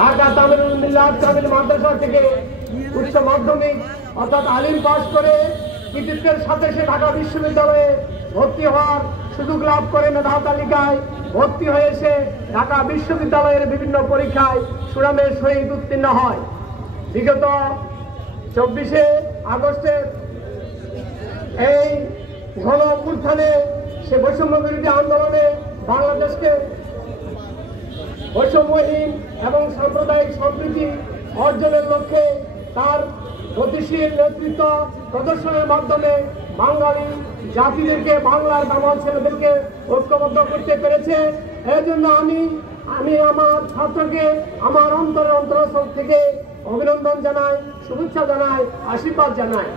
ঢাকা তামিলুল মিল্লাত কামিল মাদ্রাসা থেকে উচ্চ মাধ্যমিক অর্থাৎ আলিম পাস করে কৃতিত্বের সাথে সে ঢাকা বিশ্ববিদ্যালয়ে ভর্তি হওয়ার সুযোগ লাভ করে মেধা তালিকায় ভর্তি হয়েছে ঢাকা বিশ্ববিদ্যালয়ের বিভিন্ন পরীক্ষায় সুনামের সহিত উত্তীর্ণ হয়। বিগত 24শে আগস্টের এই গণ অভ্যুত্থানে সে বৈষম্য বিরোধী আন্দোলনে বাংলাদেশকে বৈষম্যহীন এবং সাম্প্রদায়িক সম্প্রীতি অর্জনের লক্ষ্যে তার গতিশীল নেতৃত্ব প্রদর্শনের মাধ্যমে বাঙালি জাতিদেরকে, বাংলার দামাল ছেলেদেরকে ঐক্যবদ্ধ করতে পেরেছে। এর জন্য আমি আমার ছাত্রকে আমার অন্তরস্থল থেকে অভিনন্দন জানাই, শুভেচ্ছা জানাই, আশীর্বাদ জানাই।